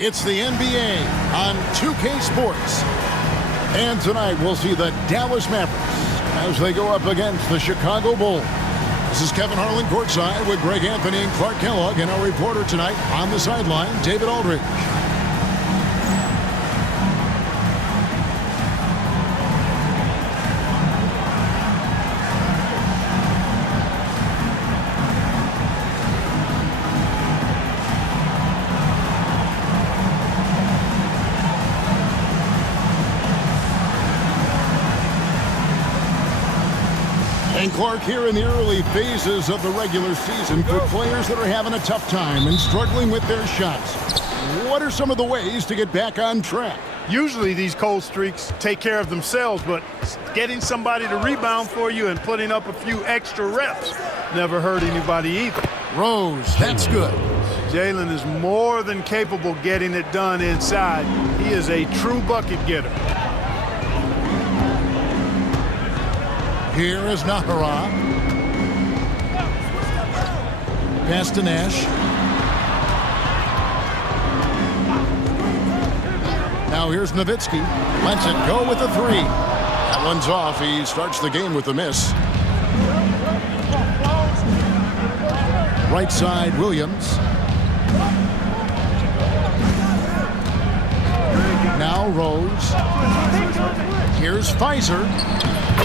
It's the NBA on 2K Sports. And tonight we'll see the Dallas Mavericks as they go up against the Chicago Bulls. This is Kevin Harlan courtside with Greg Anthony and Clark Kellogg, and our reporter tonight on the sideline, David Aldridge. And Clark, here in the early phases of the regular season, for players that are having a tough time and struggling with their shots, what are some of the ways to get back on track? Usually these cold streaks take care of themselves, but getting somebody to rebound for you and putting up a few extra reps never hurt anybody either. Rose, that's good. Jalen is more than capable getting it done inside. He is a true bucket getter. Here is Nahara. Pass to Nash. Now here's Nowitzki. Lets it go with a three. That one's off. He starts the game with a miss. Right side, Williams. Now Rose. Here's Pfizer.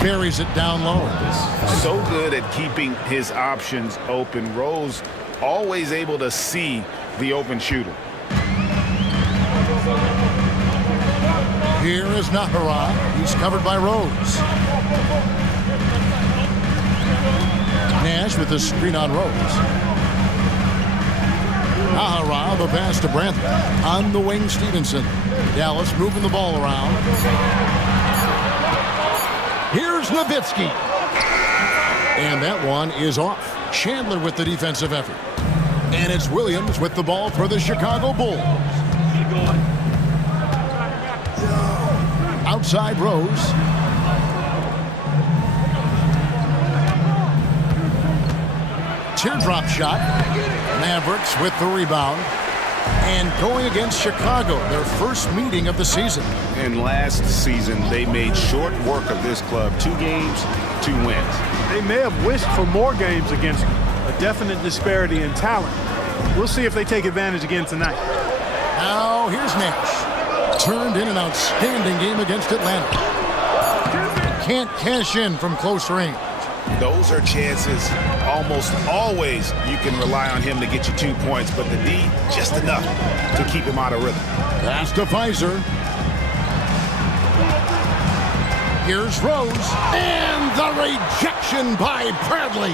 Buries it down low. So good at keeping his options open. Rose always able to see the open shooter. Here is Nahara. He's covered by Rose. Nash with the screen on Rose. Nahara, the pass to Brantley. On the wing, Stevenson. Dallas moving the ball around. Here's Nowitzki. And that one is off. Chandler with the defensive effort. And it's Williams with the ball for the Chicago Bulls. Outside Rose. Teardrop shot. Mavericks with the rebound. And going against Chicago, their first meeting of the season. And last season, they made short work of this club. 2 games, 2 wins. They may have wished for more games against them. A definite disparity in talent. We'll see if they take advantage again tonight. Now here's Nash. Turned in an outstanding game against Atlanta. Can't cash in from close range. Those are chances almost always you can rely on him to get you 2 points, but the D just enough to keep him out of rhythm. Pass to Pfizer. Here's Rose. And the rejection by Bradley.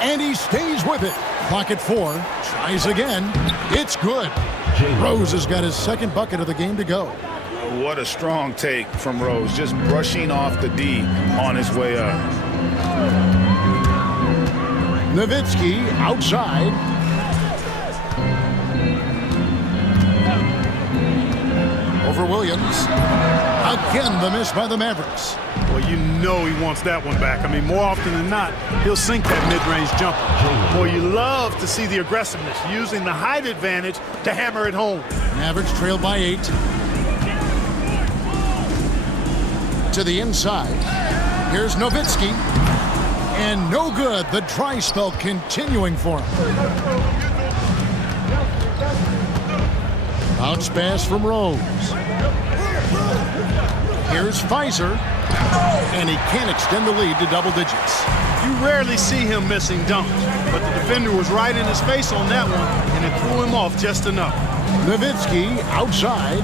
And he stays with it. Pocket 4. Tries again. It's good. Rose has got his second bucket of the game to go. What a strong take from Rose. Just brushing off the D on his way up. Nowitzki outside. Over Williams. Again, the miss by the Mavericks. Well, you know he wants that one back. I mean, more often than not, he'll sink that mid-range jumper. Boy, you love to see the aggressiveness, using the height advantage to hammer it home. Mavericks trailed by 8. To the inside. Here's Nowitzki. And no good. The dry spell continuing for him. Bounce pass from Rose. Here's Pfizer. And he can't extend the lead to double digits. You rarely see him missing dunks, but the defender was right in his face on that one, and it threw him off just enough. Nowitzki outside.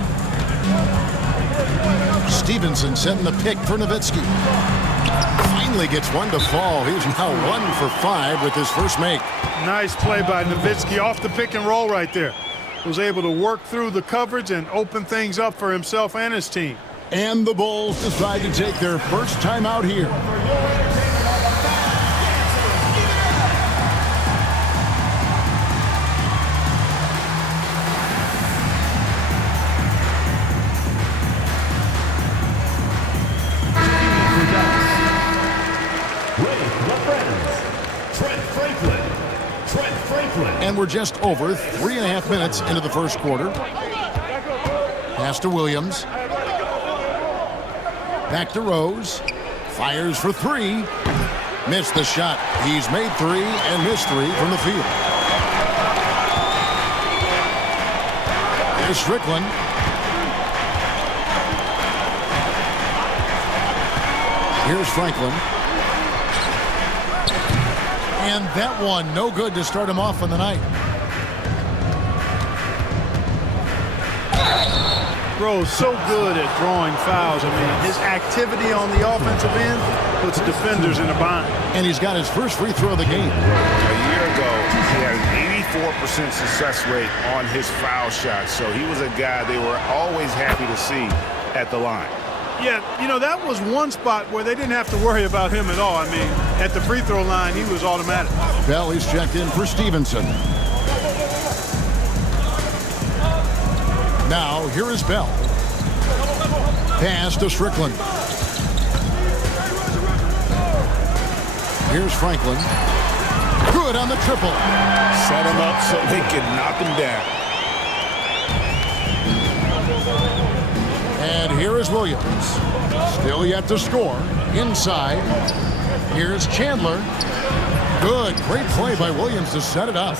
Stevenson setting the pick for Nowitzki. Finally gets one to fall. He's now 1 for 5 with his first make. Nice play by Nowitzki off the pick and roll right there. Was able to work through the coverage and open things up for himself and his team. And the Bulls decide to take their first time out here. And we're just over 3.5 minutes into the first quarter. Pass to Williams. Back to Rose. Fires for three. Missed the shot. He's made three and missed three from the field. Here's Strickland. Here's Franklin. And that one, no good to start him off on the night. Rose so good at drawing fouls. I mean, his activity on the offensive end puts defenders in a bind. And he's got his first free throw of the game. A year ago, he had an 84% success rate on his foul shots. So he was a guy they were always happy to see at the line. Yeah, you know, that was one spot where they didn't have to worry about him at all. I mean, at the free throw line, he was automatic. Bell is checked in for Stevenson. Now, here is Bell. Pass to Strickland. Here's Franklin. Good on the triple. Set him up so they can knock him down. And here is Williams. Still yet to score. Inside. Here's Chandler. Good. Great play by Williams to set it up.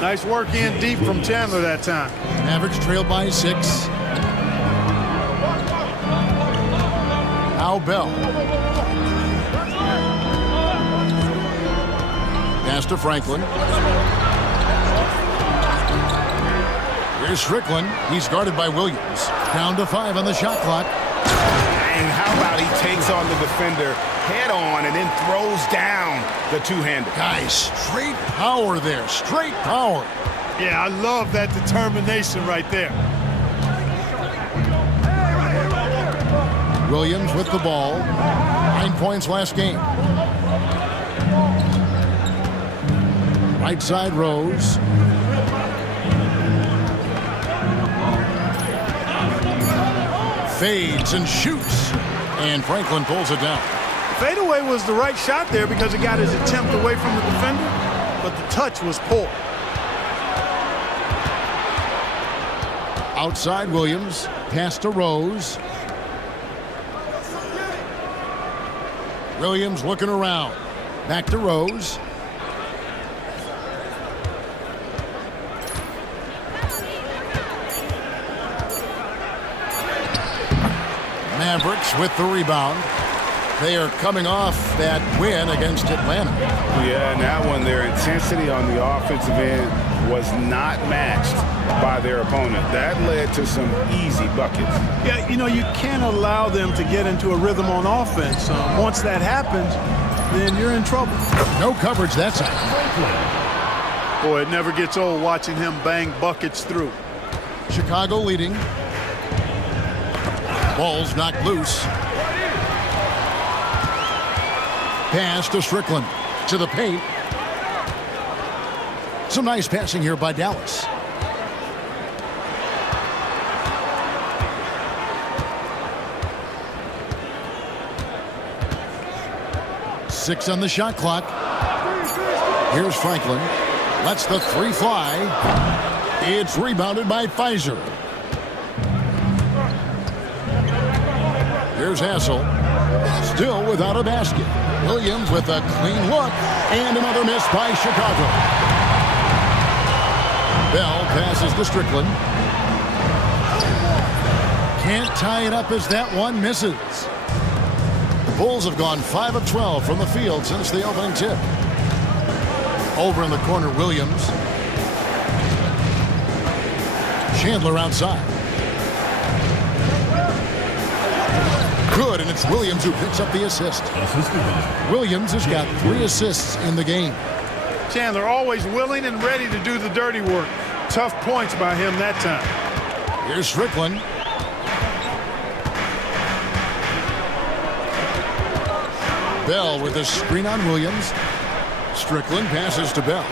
Nice work in deep from Chandler that time. Mavericks trailed by 6. Now Bell. Pass to Franklin. Here's Strickland. He's guarded by Williams. Down to 5 on the shot clock. And how about he takes on the defender head on and then throws down the two-hander. Guys, straight power there. Straight power. Yeah, I love that determination right there. Williams with the ball. 9 points last game. Right side Rose. Fades and shoots. And Franklin pulls it down. Fadeaway was the right shot there because it got his attempt away from the defender, but the touch was poor. Outside Williams. Pass to Rose. Williams looking around. Back to Rose. Mavericks with the rebound. They are coming off that win against Atlanta. Yeah, and that one, their intensity on the offensive end was not matched by their opponent. That led to some easy buckets. Yeah, you know, you can't allow them to get into a rhythm on offense. Once that happens, then you're in trouble. No coverage that side. Boy, it never gets old watching him bang buckets through. Chicago leading. Ball's knocked loose. Pass to Strickland. To the paint. Some nice passing here by Dallas. Six on the shot clock. Here's Franklin. Lets the three fly. It's rebounded by Pfizer. Here's Hassel. Still without a basket. Williams with a clean look. And another miss by Chicago. Bell passes to Strickland. Can't tie it up as that one misses. The Bulls have gone 5 of 12 from the field since the opening tip. Over in the corner, Williams. Chandler outside. Good, and it's Williams who picks up the assist. Williams has got 3 assists in the game. Chandler always willing and ready to do the dirty work. Tough points by him that time. Here's Strickland. Bell with a screen on Williams. Strickland passes to Bell.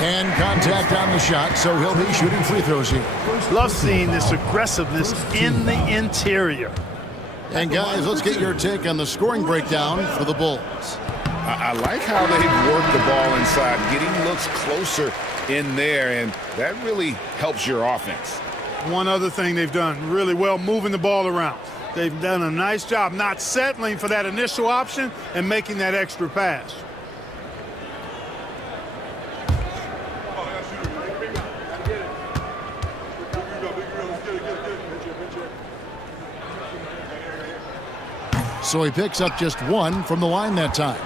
And contact on the shot, so he'll be shooting free throws here. Love seeing this aggressiveness in the interior. And guys, let's get your take on the scoring breakdown for the Bulls. I like how they work the ball inside, getting looks closer in there, and that really helps your offense. One other thing they've done really well, moving the ball around. They've done a nice job not settling for that initial option and making that extra pass. So he picks up just one from the line that time.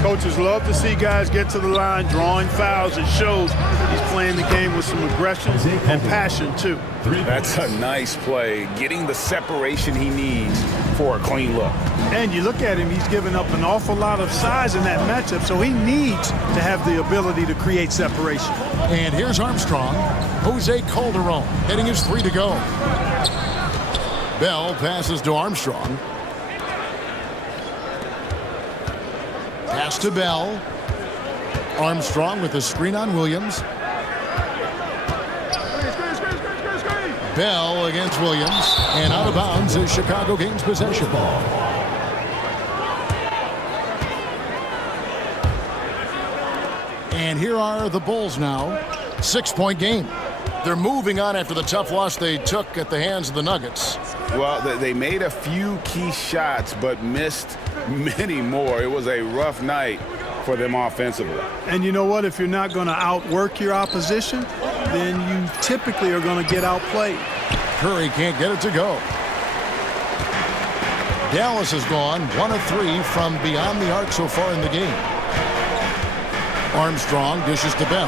Coaches love to see guys get to the line, drawing fouls. It shows he's playing the game with some aggression and passion, too. That's a nice play, getting the separation he needs for a clean look. And you look at him, he's given up an awful lot of size in that matchup, so he needs to have the ability to create separation. And here's Armstrong. Jose Calderon hitting his 3 to go. Bell passes to Armstrong. Pass to Bell. Armstrong with the screen on Williams. Bell against Williams. And out of bounds as Chicago gains possession. And here are the Bulls now. 6-point game. They're moving on after the tough loss they took at the hands of the Nuggets. Well, they made a few key shots, but missed many more. It was a rough night for them offensively. And you know what? If you're not going to outwork your opposition, then you typically are going to get outplayed. Curry can't get it to go. Dallas has gone 1 of 3 from beyond the arc so far in the game. Armstrong dishes to Bell.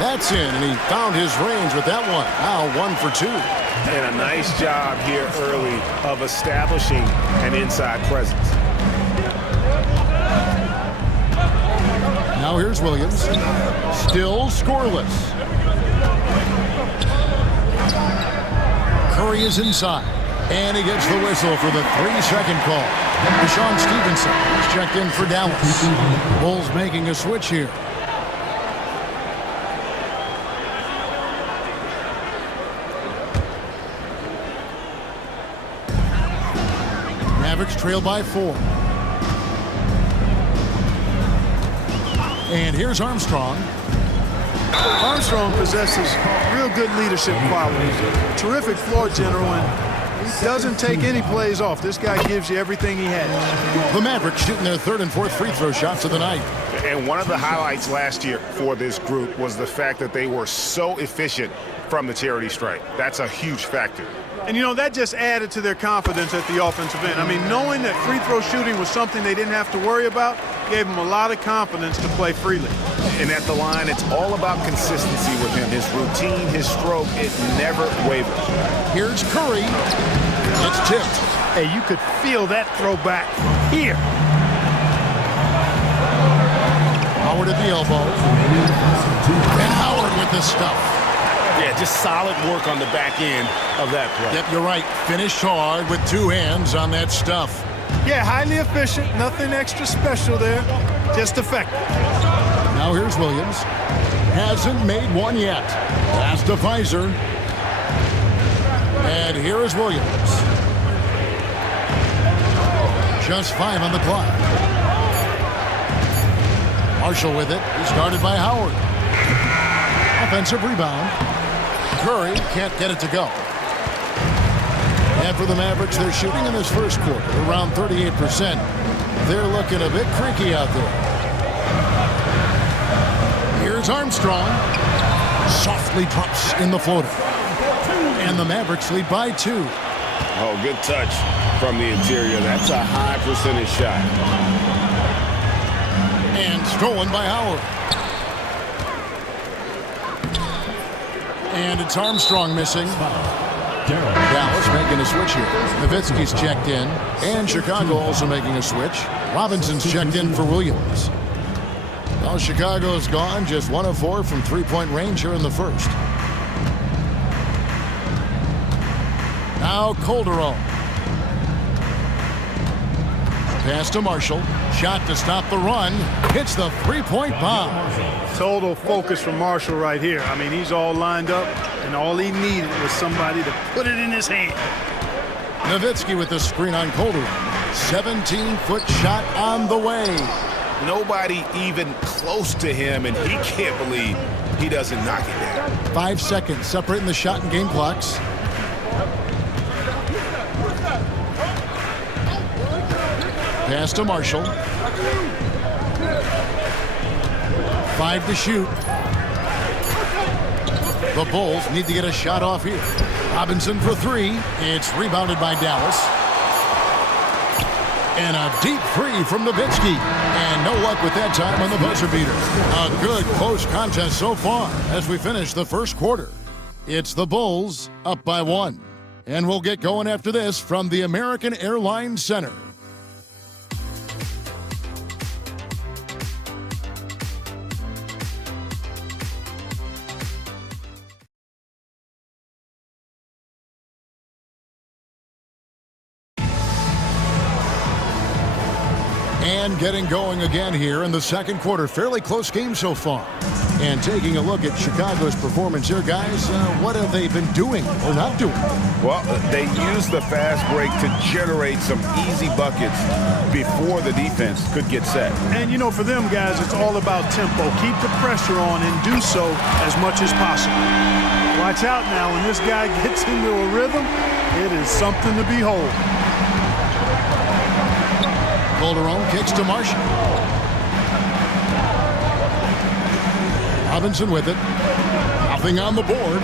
That's in, and he found his range with that one. Now 1 for 2. And a nice job here early of establishing an inside presence. Now here's Williams. Still scoreless. Curry is inside. And he gets the whistle for the 3-second call. Deshaun Stevenson is checked in for Dallas. Bulls making a switch here. Mavericks trail by 4. And here's Armstrong. Armstrong possesses real good leadership qualities. Terrific floor general, and he doesn't take any plays off. This guy gives you everything he has. The Mavericks shooting their 3rd and 4th free throw shots of the night. And one of the highlights last year for this group was the fact that they were so efficient from the charity stripe. That's a huge factor. And, you know, that just added to their confidence at the offensive end. I mean, knowing that free throw shooting was something they didn't have to worry about gave them a lot of confidence to play freely. And at the line, it's all about consistency with him. His routine, his stroke, it never wavers. Here's Curry. It's tipped. Hey, you could feel that throw back here. Howard at the elbow. And Howard with the stuff. Yeah, just solid work on the back end of that play. Yep, you're right. Finished hard with 2 hands on that stuff. Yeah, highly efficient. Nothing extra special there. Just effective. Now here's Williams. Hasn't made one yet. Pass to Pfizer. And here is Williams. Just 5 on the clock. Marshall with it. He started by Howard. Offensive rebound. Curry can't get it to go. And for the Mavericks, they're shooting in this first quarter around 38%. They're looking a bit creaky out there. Here's Armstrong. Softly drops in the floater. And the Mavericks lead by 2. Oh, good touch from the interior. That's a high percentage shot. And stolen by Howard. And it's Armstrong missing. Dallas making a switch here. Nowitzki's checked in. And Chicago also making a switch. Robinson's checked in for Williams. Well, Chicago's gone just 1 of 4 from 3-point range here in the first. Now Calderon. Pass to Marshall. Shot to stop the run. Hits the 3-point bomb. Total focus from Marshall right here. I mean, he's all lined up, and all he needed was somebody to put it in his hand. Nowitzki with the screen on Calderon. 17-foot shot on the way. Nobody even close to him, and he can't believe he doesn't knock it down. 5 seconds separating the shot and game clocks. Pass to Marshall. 5 to shoot. The Bulls need to get a shot off here. Robinson for 3. It's rebounded by Dallas. And a deep 3 from Nowitzki. And no luck with that time on the buzzer beater. A good close contest so far as we finish the first quarter. It's the Bulls up by 1. And we'll get going after this from the American Airlines Center. And getting going again here in the second quarter. Fairly close game so far. And taking a look at Chicago's performance here, guys, what have they been doing or not doing? Well, they used the fast break to generate some easy buckets before the defense could get set. And, you know, for them, guys, it's all about tempo. Keep the pressure on and do so as much as possible. Watch out now. When this guy gets into a rhythm, it is something to behold. Calderon kicks to Marshall. Robinson with it. Nothing on the board.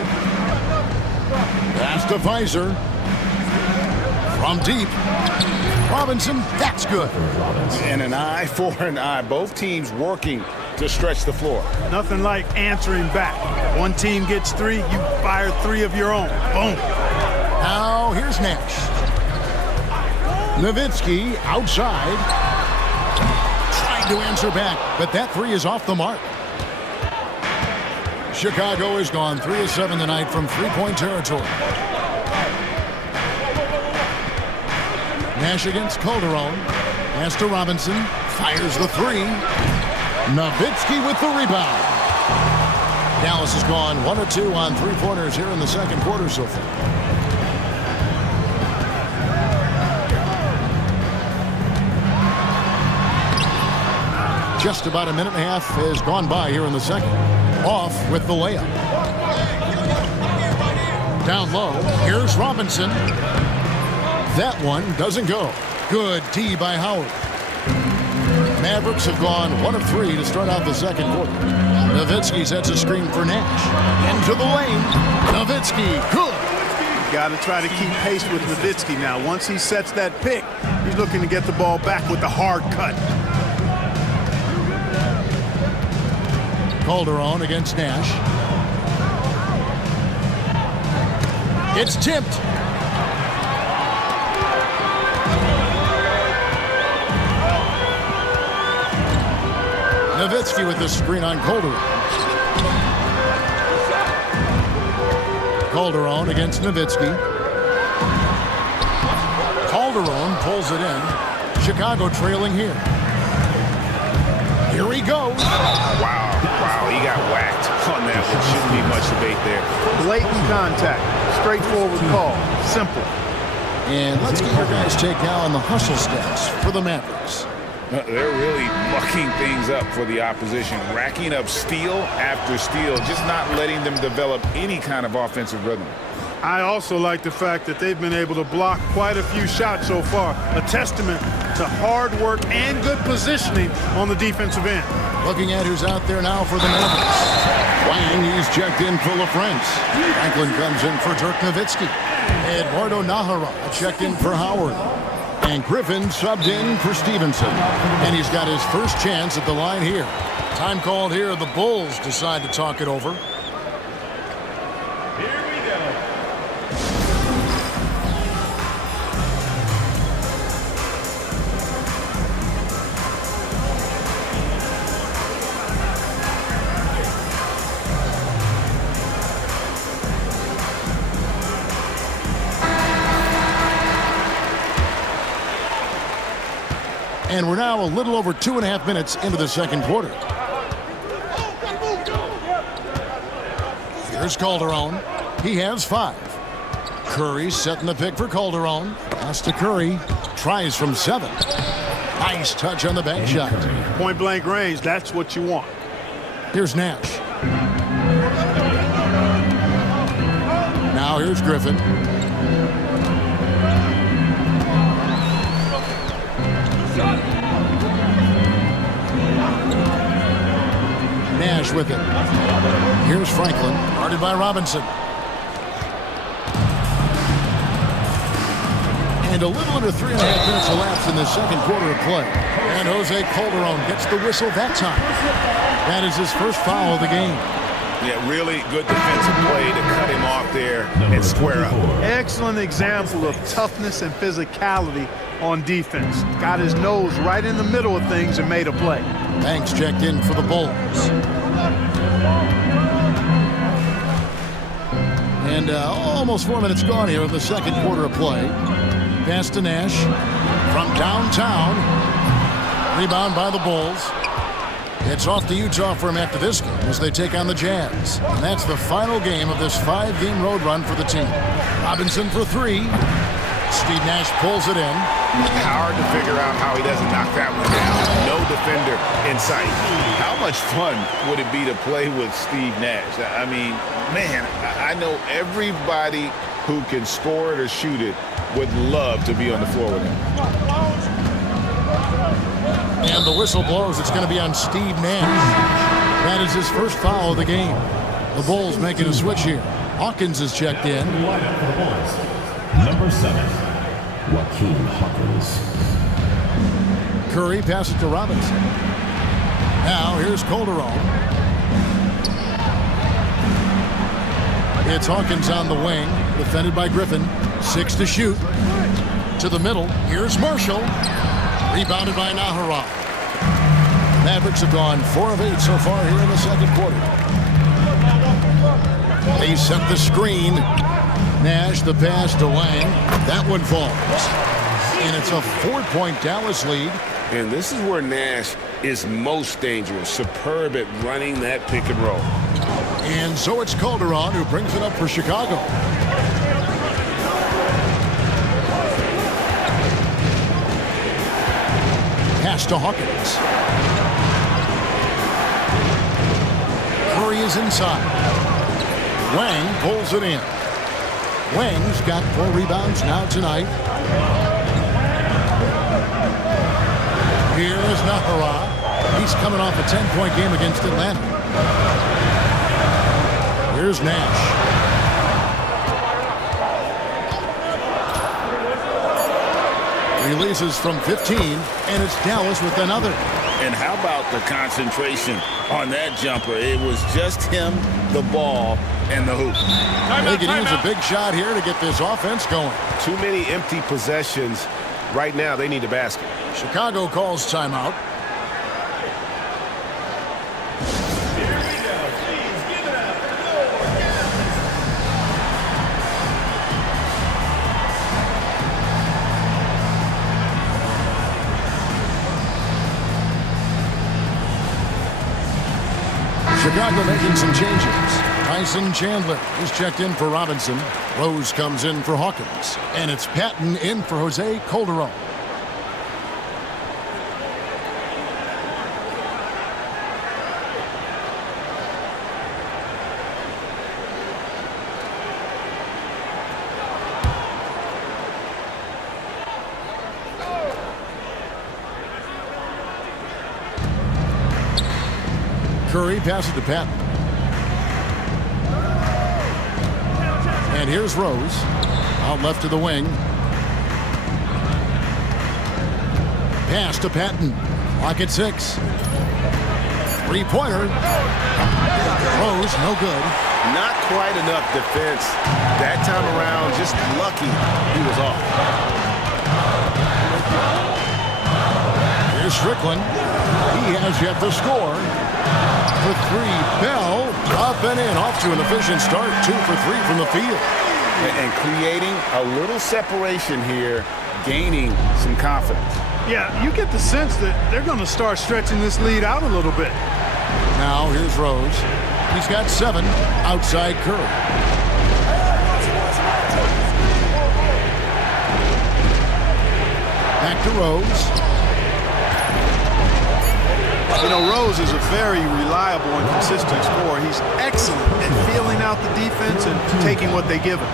Pass to Weiser. From deep. Robinson, that's good. And an eye for an eye. Both teams working to stretch the floor. Nothing like answering back. One team gets 3, you fire 3 of your own. Boom. Now here's Nash. Nowitzki outside. Trying to answer back, but that 3 is off the mark. Chicago has gone 3 of 7 tonight from three-point territory. Nash against Calderon. Pass to Robinson. Fires the 3. Nowitzki with the rebound. Dallas has gone 1 of 2 on three-pointers here in the second quarter so far. Just about a minute and a half has gone by here in the second. Off with the layup. Down low. Here's Robinson. That one doesn't go. Good D by Howard. Mavericks have gone 1 of 3 to start out the second quarter. Nowitzki sets a screen for Nash. Into the lane. Nowitzki, good. Got to try to keep pace with Nowitzki now. Once he sets that pick, he's looking to get the ball back with the hard cut. Calderon against Nash. It's tipped. Nowitzki with the screen on Calderon. Calderon against Nowitzki. Calderon pulls it in. Chicago trailing here. Here he goes. Wow, he got whacked on that one. Shouldn't be much debate there. Blatant contact. Straightforward call. Simple. And let's get your guys' take now on the hustle stats for the Mavericks. They're really mucking things up for the opposition, racking up steal after steal, just not letting them develop any kind of offensive rhythm. I also like the fact that they've been able to block quite a few shots so far. A testament to hard work and good positioning on the defensive end. Looking at who's out there now for the Mavericks. Wang, he's checked in for LaFrance. Franklin comes in for Dirk Nowitzki. Eduardo Nahara checked in for Howard. And Griffin subbed in for Stevenson. And he's got his first chance at the line here. Time called here. The Bulls decide to talk it over. And we're now a little over 2.5 minutes into the second quarter. Here's Calderon. He has 5. Curry setting the pick for Calderon. Pass to Curry. Tries from 7. Nice touch on the bank shot. Point blank range, that's what you want. Here's Nash. Now here's Griffin. Nash with it. Here's Franklin, guarded by Robinson. And a little under 3.5 minutes elapsed in the second quarter of play. And Jose Calderon gets the whistle that time. That is his first foul of the game. Yeah, really good defensive play to cut him off there and square up. Excellent example of toughness and physicality on defense. Got his nose right in the middle of things and made a play. Banks checked in for the Bulls. And almost 4 minutes gone here in the second quarter of play. Pass to Nash from downtown. Rebound by the Bulls. It's off to Utah for him after this game as they take on the Jazz. And that's the final game of this 5-game road run for the team. Robinson for three. Steve Nash pulls it in. Hard to figure out how he doesn't knock that one down. No defender in sight. How much fun would it be to play with Steve Nash? I mean, man, I know everybody who can score it or shoot it would love to be on the floor with him. And the whistle blows. It's going to be on Steve Nash. That is his first foul of the game. The Bulls making a switch here. Hawkins is checked in. Number 7, Joaquin Hawkins. Curry passes to Robinson. Now here's Calderon. It's Hawkins on the wing, defended by Griffin. 6 to shoot. To the middle. Here's Marshall. Rebounded by Nahara. Mavericks have gone 4 of 8 so far here in the second quarter. They set the screen. Nash, the pass to Lang. That one falls. And it's a 4-point Dallas lead. And this is where Nash is most dangerous. Superb at running that pick and roll. And so it's Calderon who brings it up for Chicago. Pass to Hawkins. Curry is inside. Wang pulls it in. Wang's got 4 rebounds now tonight. Here is Nahara. He's coming off a 10-point game against Atlanta. Here's Nash. Releases from 15, and it's Dallas with another. And how about the concentration on that jumper? It was just him, the ball, and the hoop. They could use a big shot here to get this offense going. Too many empty possessions. Right now, they need a basket. Chicago calls timeout. Chicago making some changes. Tyson Chandler is checked in for Robinson. Rose comes in for Hawkins. And it's Patton in for Jose Calderon. Curry passes to Patton. And here's Rose. Out left to the wing. Pass to Patton. Lock at 6. Three-pointer. Rose, no good. Not quite enough defense. That time around, just lucky he was off. Here's Strickland. He has yet to score. For 3, Bell, up and in, off to an efficient start, 2 for 3 from the field. And creating a little separation here, gaining some confidence. Yeah, you get the sense that they're going to start stretching this lead out a little bit. Now here's Rose. He's got 7 outside Curry. Back to Rose. You know, Rose is a very reliable and consistent scorer. He's excellent at feeling out the defense and taking what they give him.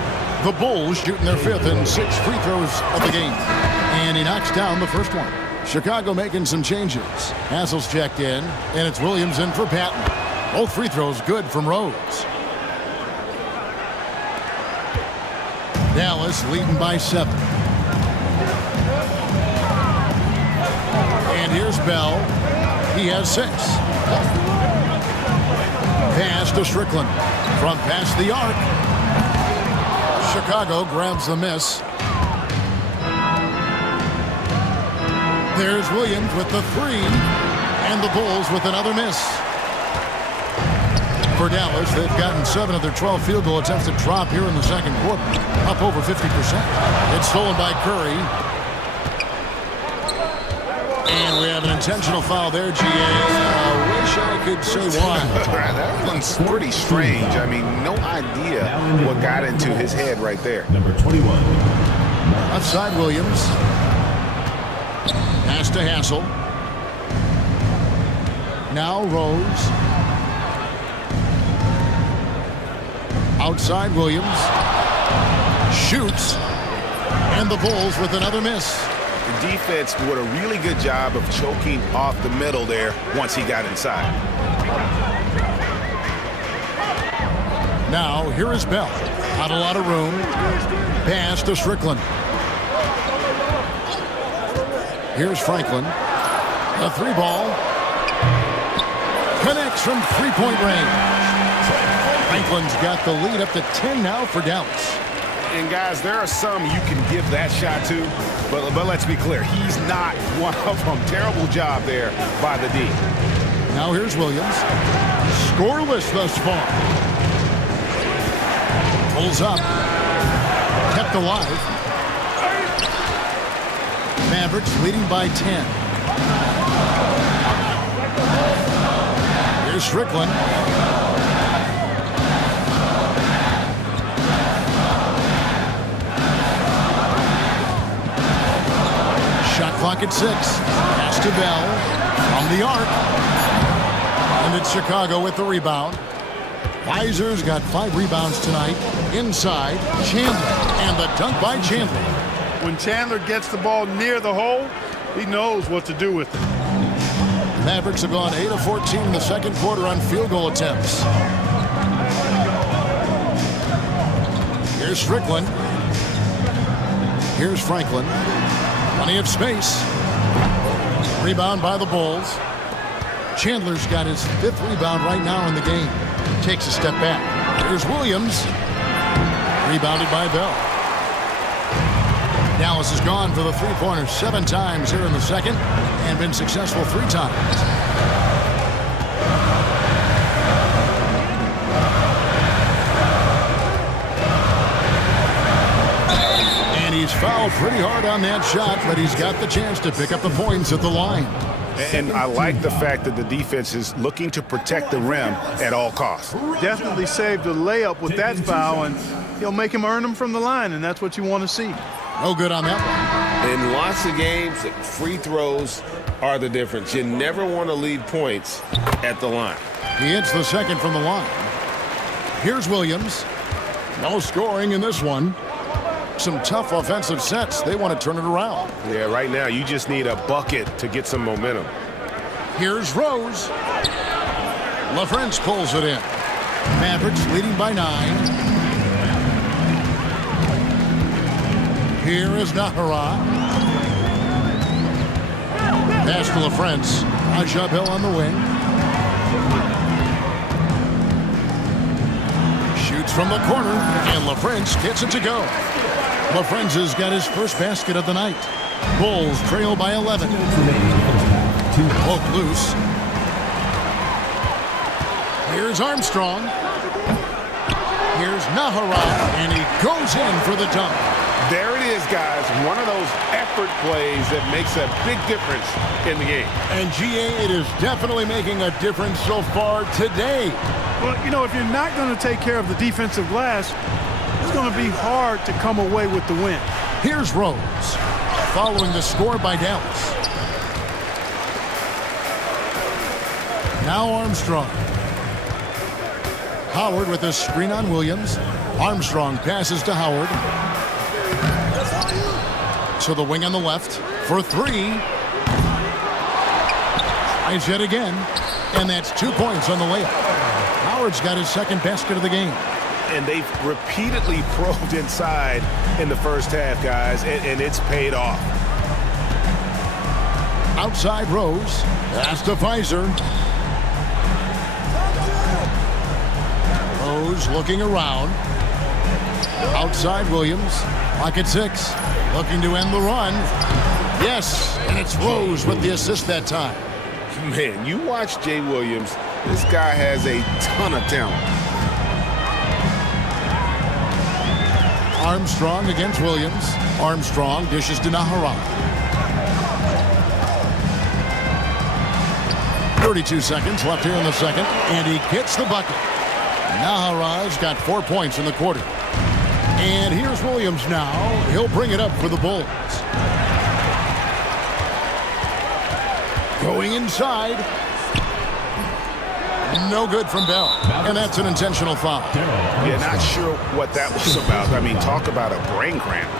The Bulls shooting their 5th and 6th free throws of the game. And he knocks down the first one. Chicago making some changes. Hassel's checked in, and it's Williams in for Patton. Both free throws good from Rose. Dallas leading by 7. And here's Bell. He has 6. Pass to Strickland. From past the arc. Chicago grabs the miss. There's Williams with the 3. And the Bulls with another miss. For Dallas, they've gotten 7 of their 12 field goal attempts to drop here in the second quarter. Up over 50%. It's stolen by Curry. And we have an intentional foul there, GA. I wish I could say why. That one's pretty strange. I mean, no idea what got into his head right there. Number 21. Outside Williams. Pass to Hassel. Now Rose. Outside Williams. Shoots. And the Bulls with another miss. The defense did a really good job of choking off the middle there once he got inside. Now, here is Bell. Not a lot of room. Pass to Strickland. Here's Franklin. The 3-ball. Connects from three-point range. Franklin's got the lead up to 10 now for Dallas. And guys, there are some you can give that shot to, but let's be clear, he's not one of them. Terrible job there by the D. Now here's Williams. Scoreless thus far. Pulls up. Kept alive. Mavericks leading by 10. Here's Strickland. Shot clock at 6. Pass to Bell from the arc. And it's Chicago with the rebound. Weiser's got 5 rebounds tonight. Inside, Chandler. And the dunk by Chandler. When Chandler gets the ball near the hole, he knows what to do with it. Mavericks have gone 8 of 14 in the second quarter on field goal attempts. Here's Strickland. Here's Franklin. Plenty of space. Rebound by the Bulls. Chandler's got his 5th rebound right now in the game. Takes a step back. Here's Williams. Rebounded by Bell. Dallas has gone for the 3-pointer 7 times here in the second and been successful 3 times. And he's fouled pretty hard on that shot, but he's got the chance to pick up the points at the line. And I like the fact that the defense is looking to protect the rim at all costs. Definitely saved a layup with that foul, and he'll make him earn them from the line, and that's what you want to see. No good on that one. In lots of games, free throws are the difference. You never want to leave points at the line. He hits the second from the line. Here's Williams. No scoring in this one. Some tough offensive sets. They want to turn it around. Yeah, right now you just need a bucket to get some momentum. Here's Rose. LaFrance pulls it in. Mavericks leading by 9. Here is Nahara. Pass to LaFrance. Ajah Bell on the wing. Shoots from the corner, and LaFrance gets it to go. LaFrance has got his first basket of the night. Bulls trail by 11. Poke loose. Here's Armstrong. Here's Nahara, and he goes in for the dunk. There it is, guys. One of those effort plays that makes a big difference in the game. And GA, it is definitely making a difference so far today. Well, you know, if you're not going to take care of the defensive glass, it's going to be hard to come away with the win. Here's Rose, following the score by Dallas. Now Armstrong. Howard with a screen on Williams. Armstrong passes to Howard. To the wing on the left for 3. Tries it again, and that's 2 points on the layup. Howard's got his second basket of the game. And they've repeatedly probed inside in the first half, guys, and it's paid off. Outside Rose. Pass to Pfizer. Rose looking around. Outside Williams. Clock at 6. Looking to end the run. Yes, and it's Rose with the assist that time. Man, you watch Jay Williams. This guy has a ton of talent. Armstrong against Williams. Armstrong dishes to Nahara. 32 seconds left here in the second, and he gets the bucket. Nahara's got 4 points in the quarter. And here's Williams now. He'll bring it up for the Bulls. Going inside. No good from Bell. And that's an intentional foul. Yeah, not sure what that was about. I mean, talk about a brain cramp.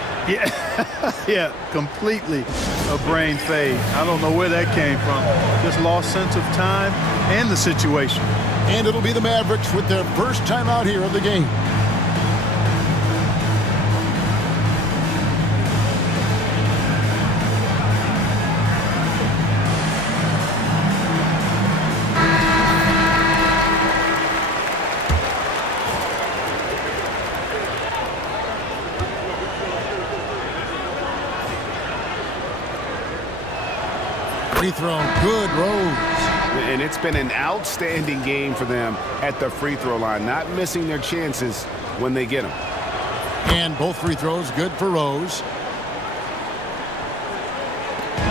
Yeah, completely a brain fade. I don't know where that came from. Just lost sense of time and the situation. And it'll be the Mavericks with their first time out here of the game. Free throw, good, Rose. And it's been an outstanding game for them at the free throw line, not missing their chances when they get them. And both free throws good for Rose.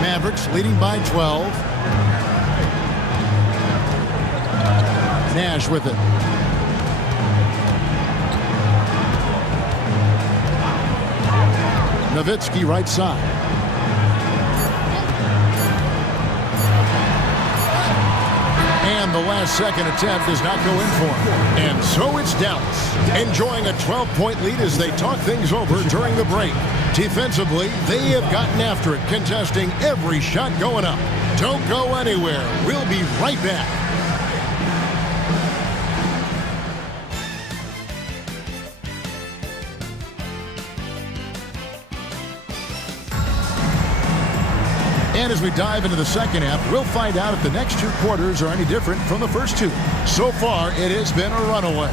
Mavericks leading by 12. Nash with it. Nowitzki right side. And the last second attempt does not go in for him. And so it's Dallas, enjoying a 12-point lead as they talk things over during the break. Defensively, they have gotten after it, contesting every shot going up. Don't go anywhere. We'll be right back. And as we dive into the second half, we'll find out if the next 2 quarters are any different from the first 2. So far, it has been a runaway.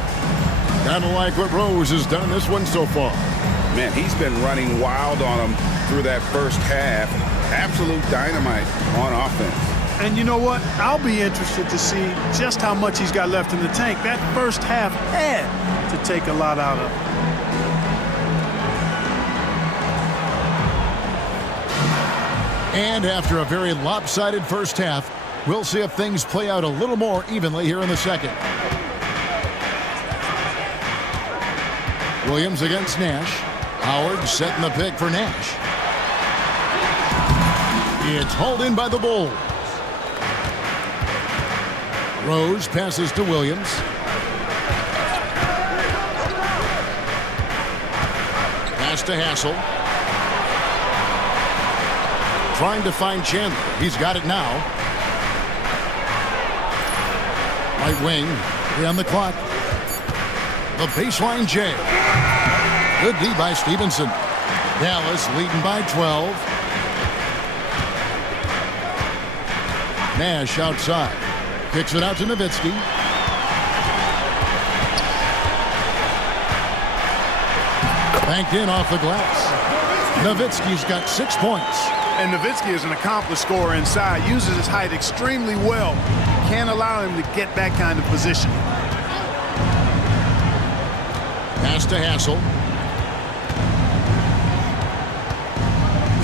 Kind of like what Rose has done in this one so far. Man, he's been running wild on them through that first half. Absolute dynamite on offense. And you know what? I'll be interested to see just how much he's got left in the tank. That first half had to take a lot out of him. And after a very lopsided first half, we'll see if things play out a little more evenly here in the second. Williams against Nash. Howard setting the pick for Nash. It's hauled in by the Bulls. Rose passes to Williams. Pass to Hassel. Trying to find Chandler. He's got it now. Right wing. On the clock. The baseline J. Good D by Stevenson. Dallas leading by 12. Nash outside. Kicks it out to Nowitzki. Banked in off the glass. Nowitzki's got 6 points. And Nowitzki is an accomplished scorer inside. Uses his height extremely well. Can't allow him to get that kind of position. Pass to Hassel.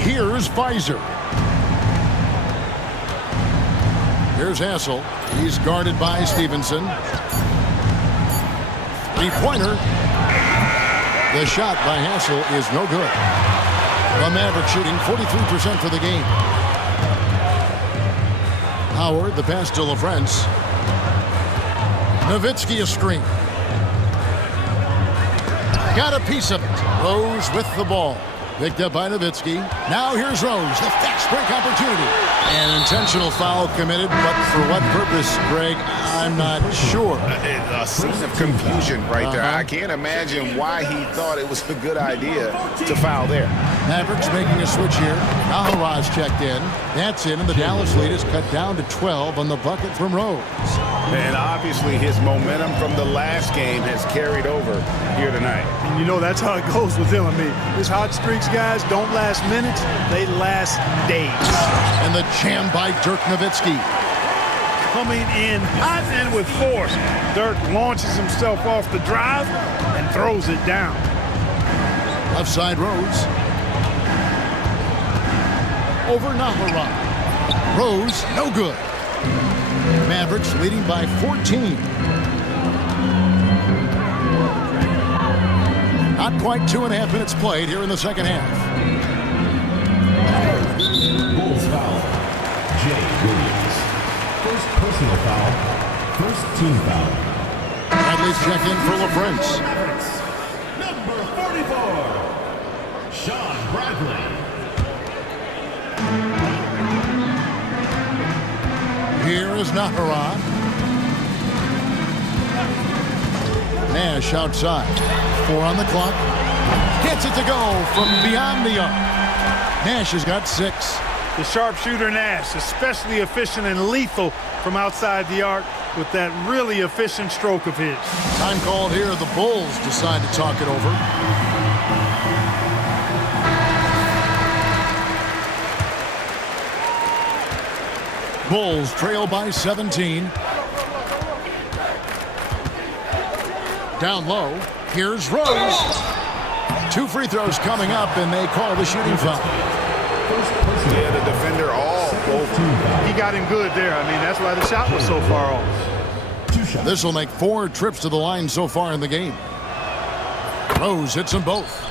Here's Pfizer. Here's Hassel. He's guarded by Stevenson. Three-pointer. The shot by Hassel is no good. The Mavericks shooting 43% for the game. Howard, the pass to LaFrance. Nowitzki a screen. Got a piece of it. Rose with the ball. Picked up by Nowitzki. Now here's Rose, the fast break opportunity. An intentional foul committed, but for what purpose, Greg, I'm not sure. A scene of confusion right there. I can't imagine why he thought it was a good idea to foul there. Mavericks making a switch here. Al-Harraz checked in. That's in, and the Dallas lead is cut down to 12 on the bucket from Rose. And obviously his momentum from the last game has carried over here tonight. And you know that's how it goes with him. I mean, his hot streaks, guys, don't last minutes. They last days. And the jam by Dirk Nowitzki. Coming in hot and with force. Dirk launches himself off the drive and throws it down. Left side Rose. Over Nahara. Rose, no good. Mavericks leading by 14. Not quite 2.5 minutes played here in the second half. Bulls foul. Jay Williams. First personal foul. First team foul. Bradley's check in for LaFrance. Number 44. Sean Bradley. Here is Nahara. Nash outside. 4 on the clock. Gets it to go from beyond the arc. Nash has got 6. The sharpshooter Nash, especially efficient and lethal from outside the arc with that really efficient stroke of his. Time called here. The Bulls decide to talk it over. Bulls trail by 17. Down low. Here's Rose. 2 free throws coming up, and they call the shooting foul. Yeah, the defender all over. He got him good there. I mean, that's why the shot was so far off. This will make 4 trips to the line so far in the game. Rose hits them both.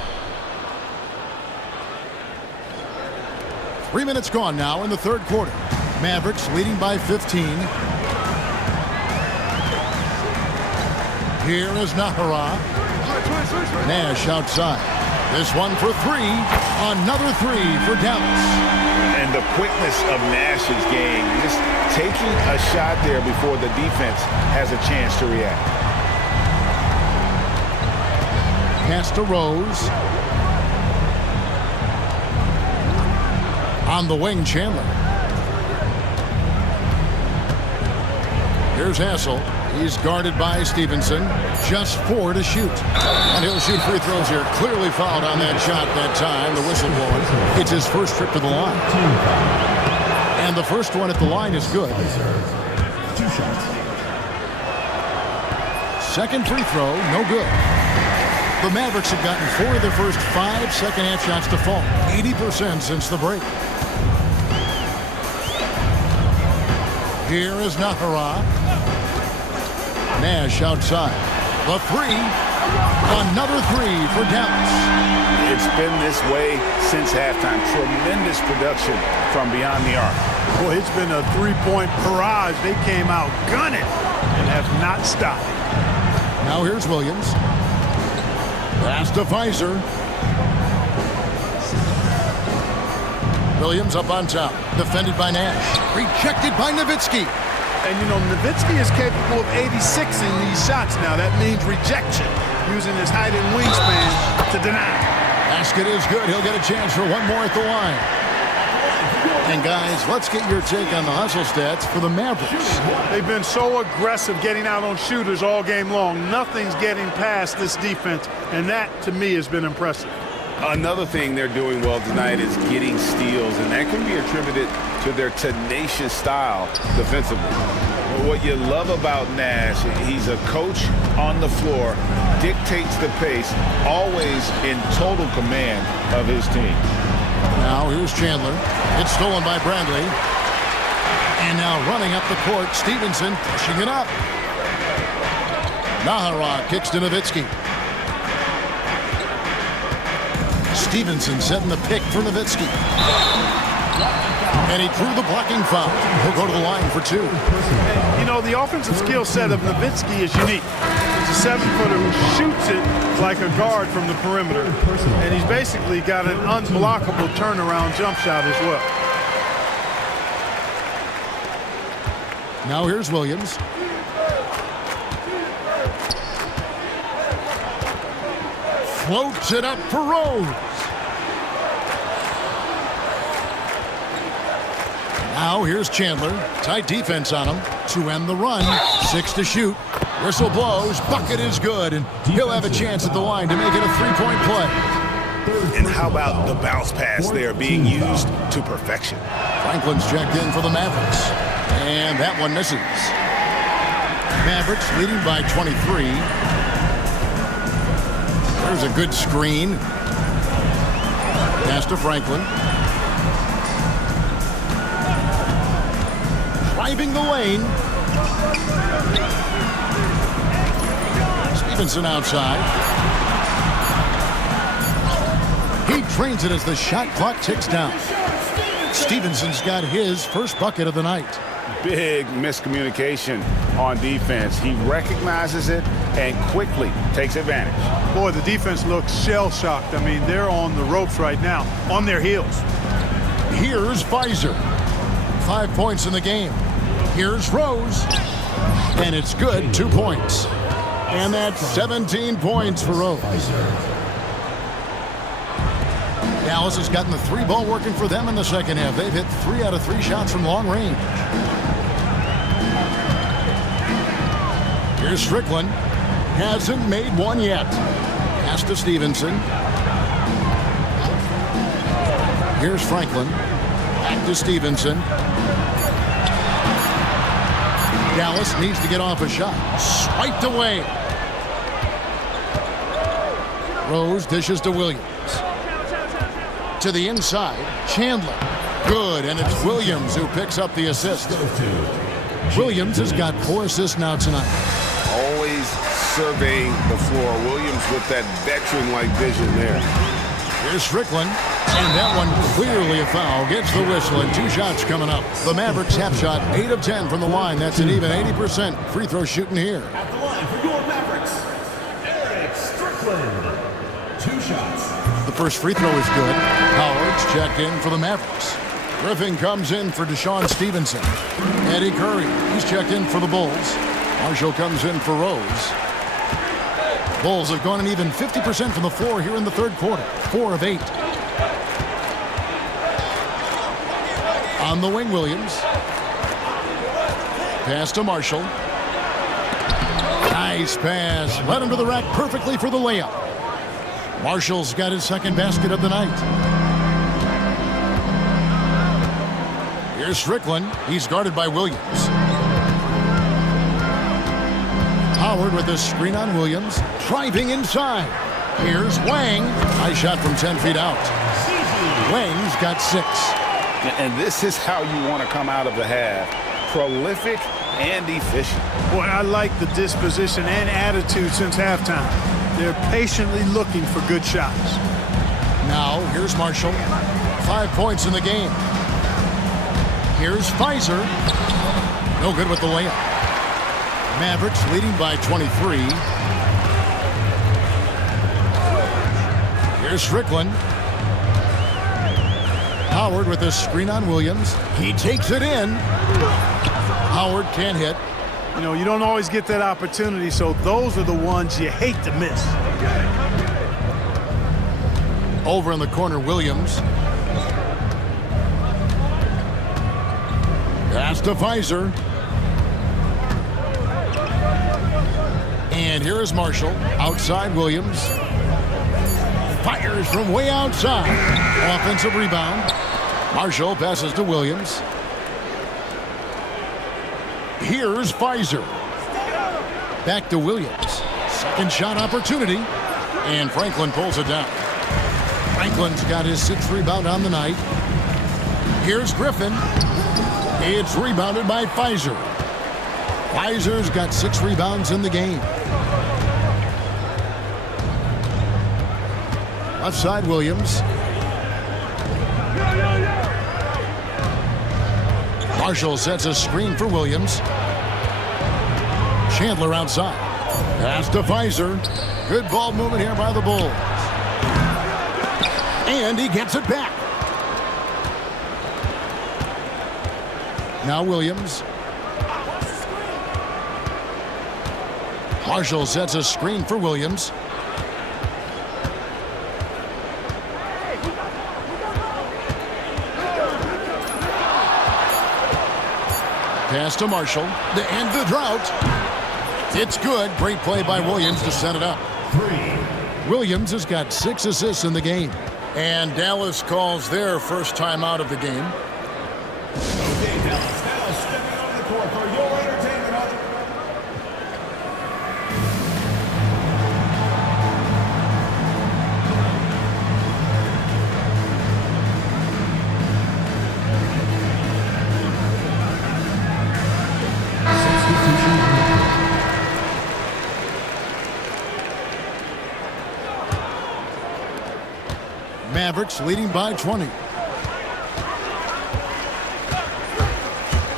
3 minutes gone now in the third quarter. Mavericks leading by 15. Here is Nahara. Nash outside. This one for 3. Another 3 for Dallas. And the quickness of Nash's game, just taking a shot there before the defense has a chance to react. Pass to Rose. On the wing, Chandler. Here's Hassel. He's guarded by Stevenson. Just 4 to shoot. And he'll shoot free throws here. Clearly fouled on that shot that time. The whistle blowing. It's his first trip to the line. And the first one at the line is good. 2 shots. Second free throw, no good. The Mavericks have gotten 4 of their first 5 second-half shots to fall. 80% since the break. Here is Nahara. Nash outside. The 3. Another 3 for Dallas. It's been this way since halftime. Tremendous production from beyond the arc. Boy, it's been a 3-point barrage. They came out gunning and have not stopped. Now here's Williams. Pass to Pfizer. Williams up on top. Defended by Nash. Rejected by Nowitzki. And, you know, Nowitzki is capable of 86 in these shots now. That means rejection, using his height and wingspan to deny. Basket is good. He'll get a chance for 1 more at the line. And, guys, let's get your take on the hustle stats for the Mavericks. They've been so aggressive getting out on shooters all game long. Nothing's getting past this defense, and that, to me, has been impressive. Another thing they're doing well tonight is getting steals, and that can be attributed to their tenacious style defensively. What you love about Nash, he's a coach on the floor, dictates the pace, always in total command of his team. Now here's Chandler. It's stolen by Bradley. And now running up the court, Stevenson pushing it up. Nahara kicks to Nowitzki. Stevenson setting the pick for Nowitzki. And he drew the blocking foul. He'll go to the line for 2. And, you know, the offensive skill set of Nowitzki is unique. He's a 7-footer who shoots it like a guard from the perimeter. And he's basically got an unblockable turnaround jump shot as well. Now here's Williams. Floats it up for Rose. Now here's Chandler. Tight defense on him to end the run. 6 to shoot. Whistle blows. Bucket is good. And he'll have a chance at the line to make it a 3-point play. And how about the bounce pass there being used to perfection? Franklin's checked in for the Mavericks. And that one misses. Mavericks leading by 23. There's a good screen. Pass to Franklin. Driving the lane. Stevenson outside. He drains it as the shot clock ticks down. Stevenson's got his first bucket of the night. Big miscommunication on defense. He recognizes it and quickly takes advantage. Boy, the defense looks shell-shocked. I mean, they're on the ropes right now, on their heels. Here's Pfizer. 5 points in the game. Here's Rose. And it's good, 2 points. And that's 17 points for Rose. Dallas has gotten the 3-ball working for them in the second half. They've hit 3 out of 3 shots from long range. Here's Strickland. Hasn't made one yet. Pass to Stevenson. Here's Franklin. Back to Stevenson. Dallas needs to get off a shot. Swiped away. Rose dishes to Williams. To the inside, Chandler. Good, and it's Williams who picks up the assist. Williams has got 4 assists now tonight. Always surveying the floor. Williams with that veteran-like vision there. Here's Strickland, and that one clearly a foul. Gets the whistle, and 2 shots coming up. The Mavericks have shot 8 of 10 from the line. That's an even 80% free throw shooting here. At the line for your Mavericks, Eric Strickland. 2 shots. The first free throw is good. Howard's checked in for the Mavericks. Griffin comes in for Deshaun Stevenson. Eddie Curry, he's checked in for the Bulls. Marshall comes in for Rose. Bulls have gone an even 50% from the floor here in the third quarter. 4 of 8. On the wing, Williams. Pass to Marshall. Nice pass. Led him to the rack perfectly for the layup. Marshall's got his second basket of the night. Here's Strickland. He's guarded by Williams. Howard with a screen on Williams. Driving inside. Here's Wang. Nice shot from 10 feet out. Wang's got 6. And this is how you want to come out of the half. Prolific and efficient. Boy, I like the disposition and attitude since halftime. They're patiently looking for good shots. Now, here's Marshall. 5 points in the game. Here's Pfizer. No good with the layup. Mavericks leading by 23. Here's Strickland. Howard with a screen on Williams. He takes it in. Howard can't hit. You know, you don't always get that opportunity, so those are the ones you hate to miss. Over in the corner, Williams. Pass to Pfizer. And here is Marshall. Outside Williams. Fires from way outside. Offensive rebound. Marshall passes to Williams. Here's Pfizer. Back to Williams. Second shot opportunity. And Franklin pulls it down. Franklin's got his 6th rebound on the night. Here's Griffin. It's rebounded by Pfizer. Pfizer's got 6 rebounds in the game. Left side, Williams. Marshall sets a screen for Williams. Chandler outside. Pass to Pfizer. Good ball movement here by the Bulls. And he gets it back. Now Williams. Marshall sets a screen for Williams. Pass to Marshall to end the drought. It's good. Great play by Williams to set it up. Williams has got 6 assists in the game. And Dallas calls their first timeout of the game. Okay, Dallas, now stepping on the court for your entertainment. Mavericks leading by 20.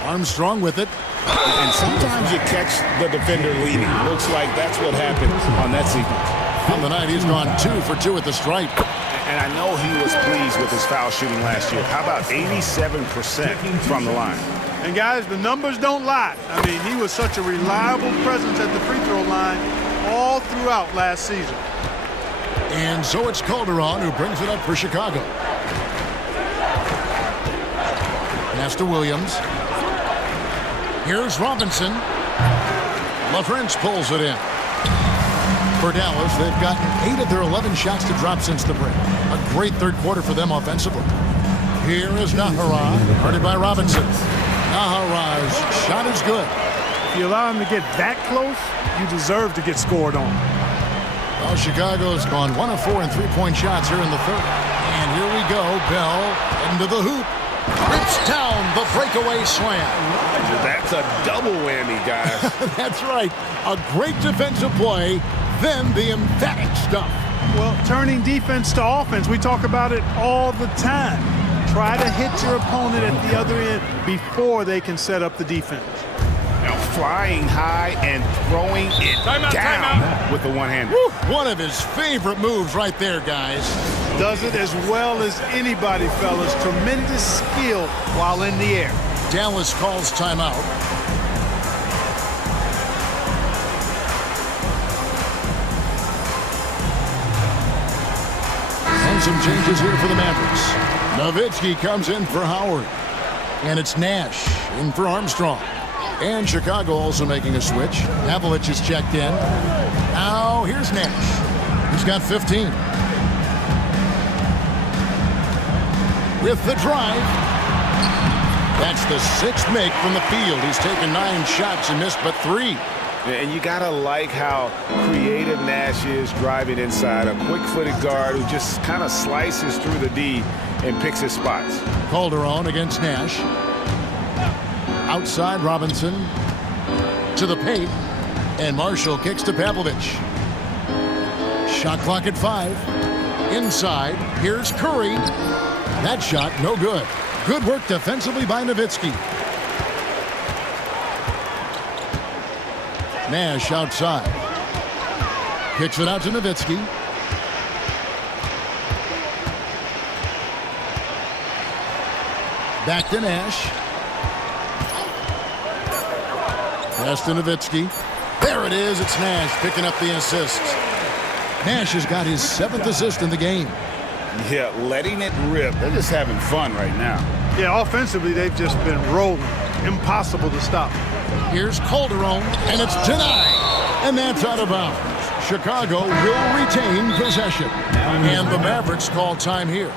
Armstrong with it. And sometimes you catch the defender leading. Looks like that's what happened on that sequence. On the night, he's gone 2 for 2 at the stripe. And I know he was pleased with his foul shooting last year. How about 87% from the line? And guys, the numbers don't lie. I mean, he was such a reliable presence at the free throw line all throughout last season. And so it's Calderon who brings it up for Chicago. Pass to Williams. Here's Robinson. LaFrance pulls it in. For Dallas, they've gotten 8 of their 11 shots to drop since the break. A great third quarter for them offensively. Here is Nahara, guarded by Robinson. Nahara's shot is good. If you allow him to get that close, you deserve to get scored on. Well, Chicago's gone 1 of 4 in three-point shots here in the third. And here we go. Bell into the hoop. Rips down the breakaway slam. That's a double whammy, guys. That's right. A great defensive play, then the emphatic stuff. Well, turning defense to offense, we talk about it all the time. Try to hit your opponent at the other end before they can set up the defense. Now flying high and throwing it down with the one-hander. One of his favorite moves right there, guys. Does it as well as anybody, fellas. Tremendous skill while in the air. Dallas calls timeout. And some changes here for the Mavericks. Nowitzki comes in for Howard. And it's Nash in for Armstrong. And Chicago also making a switch. Havlich is checked in. Now here's Nash. He's got 15. With the drive. That's the 6th make from the field. He's taken 9 shots and missed but 3. And you gotta like how creative Nash is driving inside. A quick-footed guard who just kind of slices through the D and picks his spots. Calderon against Nash. Outside Robinson to the paint. And Marshall kicks to Pavlovich. Shot clock at 5. Inside. Here's Curry. That shot no good. Good work defensively by Nowitzki. Nash outside. Kicks it out to Nowitzki. Back to Nash. Pass to Nowitzki. There it is. It's Nash picking up the assist. Nash has got his 7th assist in the game. Yeah, letting it rip. They're just having fun right now. Yeah, offensively, they've just been rolling. Impossible to stop. Here's Calderon, and it's denied. And that's out of bounds. Chicago will retain possession. And the Mavericks call time here.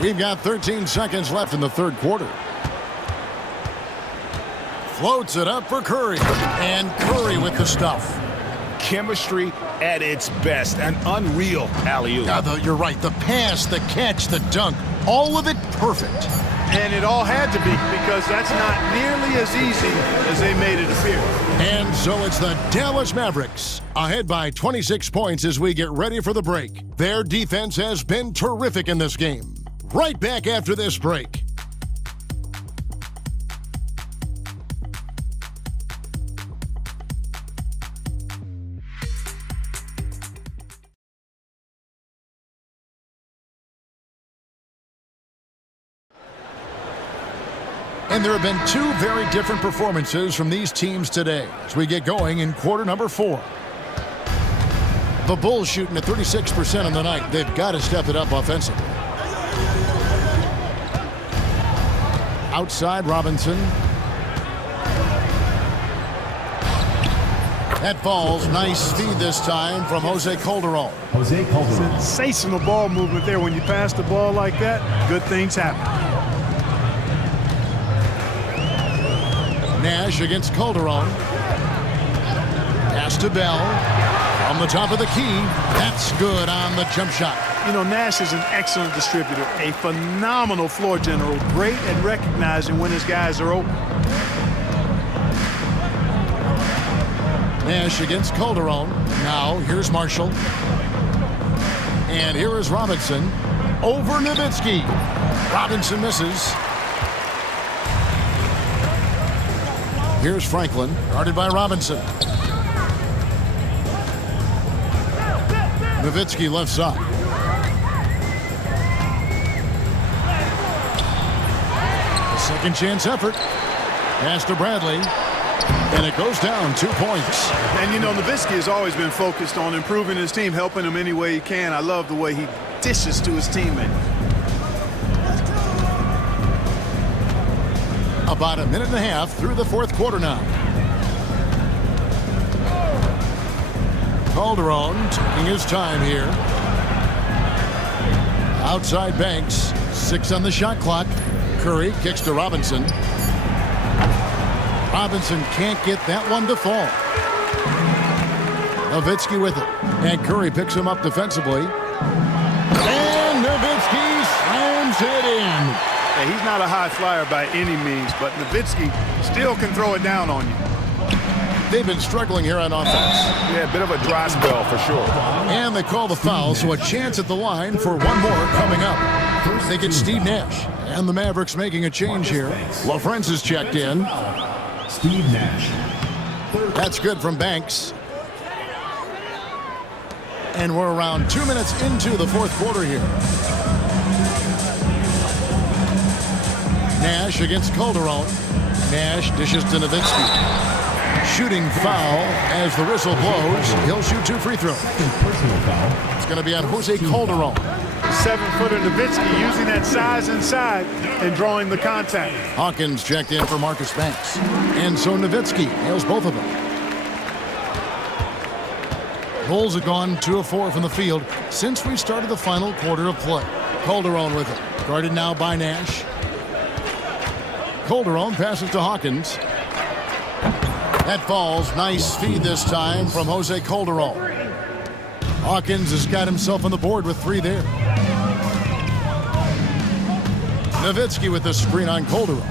We've got 13 seconds left in the third quarter. Floats it up for Curry. And Curry with the stuff. chemistry at its best. An unreal alley-oop. You're right. The pass, the catch, the dunk, all of it perfect. And it all had to be, because that's not nearly as easy as they made it appear. And so it's the Dallas Mavericks, ahead by 26 points as we get ready for the break. Their defense has been terrific in this game. Right back after this break. And there have been two very different performances from these teams today as we get going in quarter number 4. The Bulls shooting at 36% on the night. They've got to step it up offensively. Outside Robinson. That falls. Nice feed this time from Jose Calderon. Sensational ball movement there. When you pass the ball like that, good things happen. Nash against Calderon. Pass to Bell. On the top of the key. That's good on the jump shot. You know, Nash is an excellent distributor, a phenomenal floor general, great at recognizing when his guys are open. Nash against Calderon. Now, here's Marshall. And here is Robinson. Over Nowitzki. Robinson misses. Here's Franklin, guarded by Robinson. Nowitzki left side. A second chance effort. Pass to Bradley. And it goes down 2 points. And you know, Nowitzki has always been focused on improving his team, helping him any way he can. I love the way he dishes to his teammates. About a minute and a half through the fourth quarter now. Calderon taking his time here. Outside Banks. 6 on the shot clock. Curry kicks to Robinson. Robinson can't get that one to fall. Nowitzki with it. And Curry picks him up defensively. And Nowitzki slams it in. Hey, he's not a high flyer by any means, but Nowitzki still can throw it down on you. They've been struggling here on offense. Yeah, a bit of a dry spell for sure. And they call the foul, so a chance at the line for one more coming up. They get Steve Nash. And the Mavericks making a change here. LaFrance is checked in. Steve Nash. That's good from Banks. And we're around 2 minutes into the fourth quarter here. Nash against Calderon. Nash dishes to Nowitzki. Shooting foul as the whistle blows. He'll shoot 2 free throws. Personal foul. It's going to be on Jose Calderon. 7-footer Nowitzki using that size inside and drawing the contact. Hawkins checked in for Marcus Banks. And so Nowitzki nails both of them. Bulls have gone 2 of 4 from the field since we started the final quarter of play. Calderon with it. Guarded now by Nash. Calderon passes to Hawkins. That falls. Nice feed this time from Jose Calderon. Hawkins has got himself on the board with 3 there. Nowitzki with the screen on Calderon.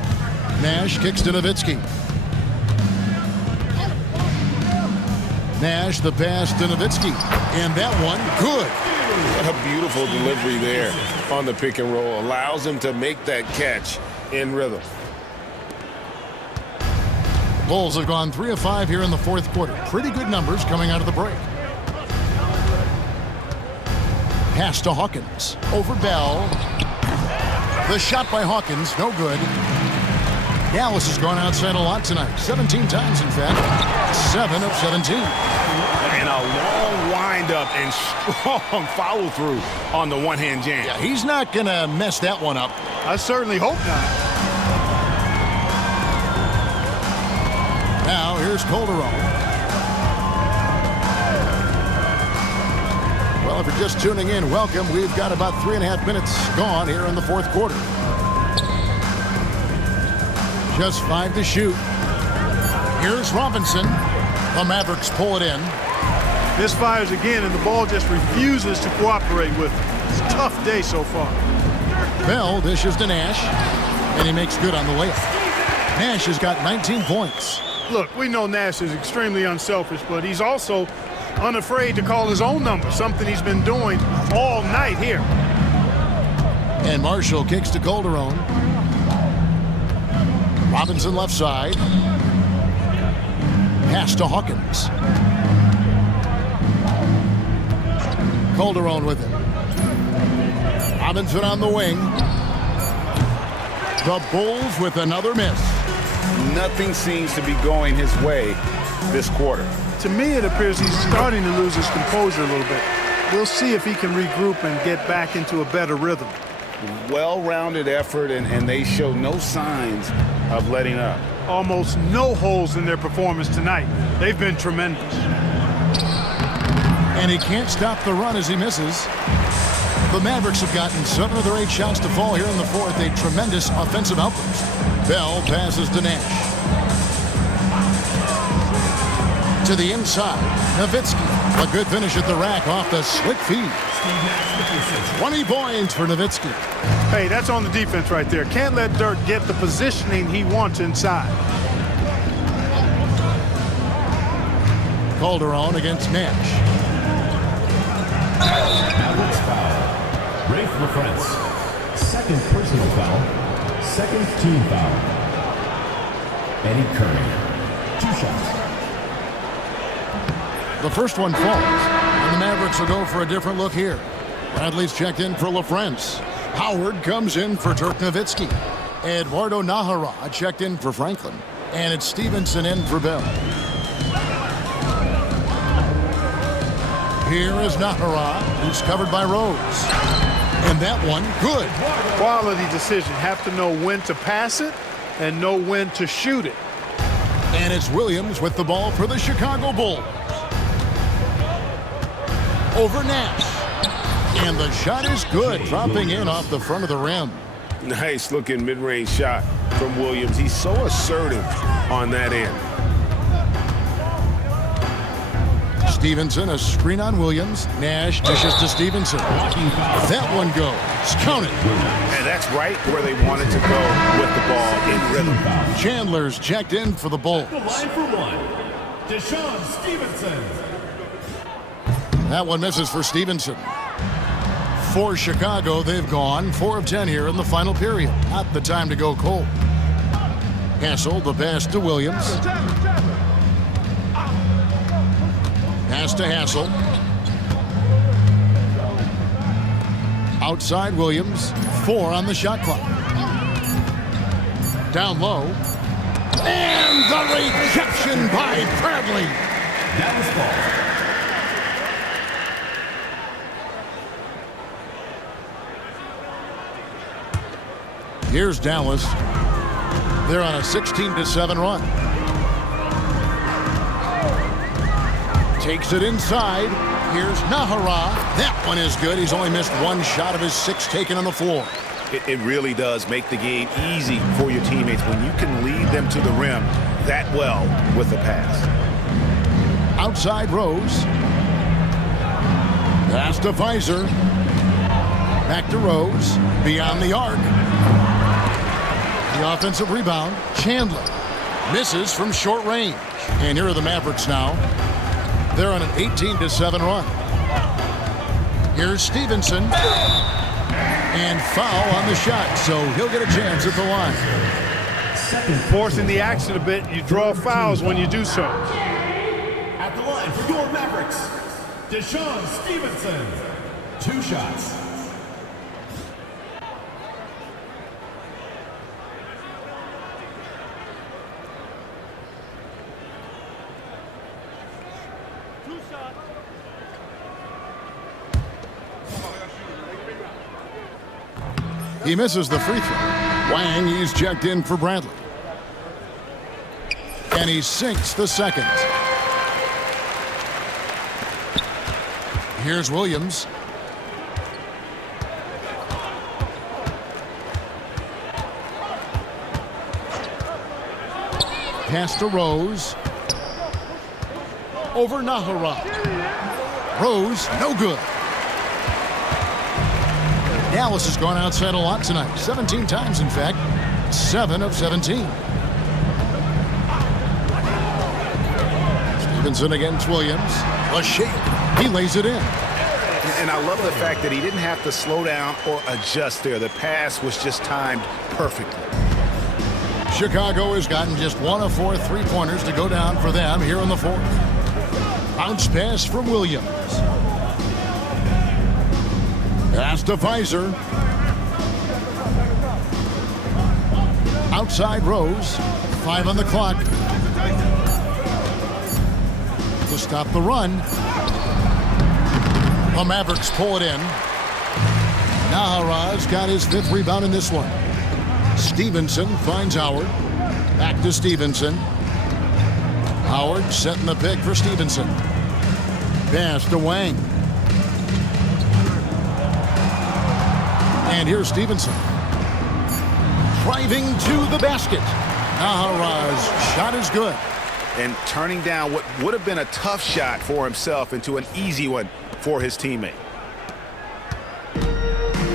Nash kicks to Nowitzki. Nash the pass to Nowitzki. And that one, good. What a beautiful delivery there on the pick and roll. Allows him to make that catch in rhythm. Bulls have gone 3 of 5 here in the fourth quarter. Pretty good numbers coming out of the break. Pass to Hawkins. Over Bell. The shot by Hawkins, no good. Dallas has gone outside a lot tonight. 17 times, in fact. 7 of 17. And a long windup and strong follow-through on the one-hand jam. Yeah, he's not going to mess that one up. I certainly hope not. Now, here's Calderon. Well, if you're just tuning in, welcome. We've got about 3.5 minutes gone here in the fourth quarter. Just 5 to shoot. Here's Robinson. The Mavericks pull it in. Misfires again, and the ball just refuses to cooperate with him. It's a tough day so far. Bell dishes to Nash, and he makes good on the layup. Nash has got 19 points. Look, we know Nash is extremely unselfish, but he's also unafraid to call his own number, something he's been doing all night here. And Marshall kicks to Calderon. Robinson left side. Pass to Hawkins. Calderon with it. Robinson on the wing. The Bulls with another miss. Nothing seems to be going his way this quarter. To me, it appears he's starting to lose his composure a little bit. We'll see if he can regroup and get back into a better rhythm. Well-rounded effort, and they show no signs of letting up. Almost no holes in their performance tonight. They've been tremendous. And he can't stop the run as he misses. The Mavericks have gotten 7 of their 8 shots to fall here in the fourth. A tremendous offensive outburst. Bell passes to Nash. To the inside, Nowitzki. A good finish at the rack off the slick feed. 20 points for Nowitzki. Hey, that's on the defense right there. Can't let Dirk get the positioning he wants inside. Calderon against Nash. Mavericks foul. Rafe LaFrance. Second personal foul. Second team foul. Eddie Curry. 2 shots. The first one falls, and the Mavericks will go for a different look here. Bradley's checked in for LaFrance. Howard comes in for Dirk Nowitzki. Eduardo Nahara checked in for Franklin. And it's Stevenson in for Bell. Here is Nahara, who's covered by Rose. And that one, good. Quality decision. Have to know when to pass it and know when to shoot it. And it's Williams with the ball for the Chicago Bulls. Over Nash. And the shot is good, dropping in off the front of the rim. Nice looking mid-range shot from Williams. He's so assertive on that end. Stevenson, a screen on Williams. Nash dishes to Stevenson. That one goes. Count it. And that's right where they wanted to go with the ball in rhythm. Chandler's checked in for the Bulls. The line for one. Deshaun Stevenson. That one misses for Stevenson. For Chicago, they've gone 4 of 10 here in the final period. Not the time to go cold. Hassel, the pass to Williams. Pass to Hassel. Outside Williams. 4 on the shot clock. Down low. And the rejection by Bradley. That was ball. Here's Dallas. They're on a 16-7 run. Takes it inside. Here's Nahara. That one is good. He's only missed 1 shot of his 6 taken on the floor. It really does make the game easy for your teammates when you can lead them to the rim that well with the pass. Outside Rose. Pass to Pfizer. Back to Rose. Beyond the arc. The offensive rebound. Chandler misses from short range. And here are the Mavericks now. They're on an 18-7 run. Here's Stevenson. And foul on the shot, so he'll get a chance at the line. Forcing the action a bit, you draw fouls when you do so. At the line for your Mavericks, Deshaun Stevenson. 2 shots. He misses the free throw. Wang, he's checked in for Bradley. And he sinks the second. Here's Williams. Pass to Rose. over Nahara. Rose, no good. Dallas has gone outside a lot tonight. 17 times, in fact. 7 of 17. Stevenson against Williams. A shake. He lays it in. And I love the fact that he didn't have to slow down or adjust there. The pass was just timed perfectly. Chicago has gotten just 1 of 4 3-pointers to go down for them here in the fourth. Bounce pass from Williams. Pass to Pfizer. Outside Rose. 5 on the clock. To stop the run. The Mavericks pull it in. Nahara's got his 5th rebound in this one. Stevenson finds Howard. Back to Stevenson. Howard setting the pick for Stevenson. Pass to Wang. And here's Stevenson. Driving to the basket. Nahara's shot is good. And turning down what would have been a tough shot for himself into an easy one for his teammate.